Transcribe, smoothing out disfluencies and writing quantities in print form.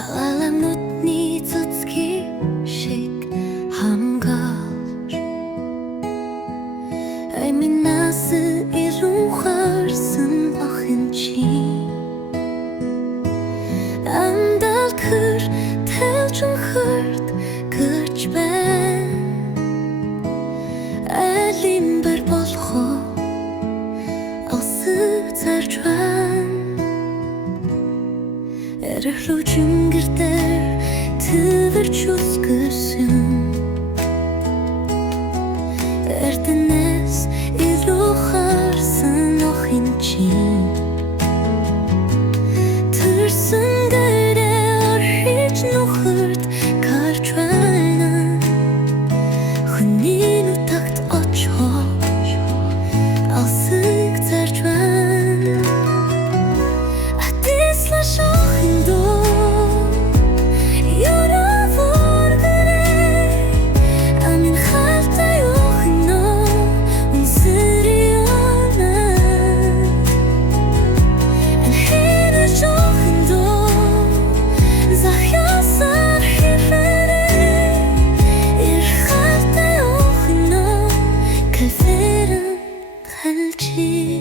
Алалам нүдний цэцгийн шиг хамгаалж ай минаас ирүүн харсан охин чи амдал хөр тэлжин хөрт гэж байна айлын бар болохоо осыг зарж байна Эрхлүү чингэрдэр төвөрч үсгэсэн Эрдэнэс илүү харсан охин чи Төрсөн гэрээ орхиж нөхөрт гарч байна Хүний нутагт очиж осыг зарж байна Атислаш Хальчи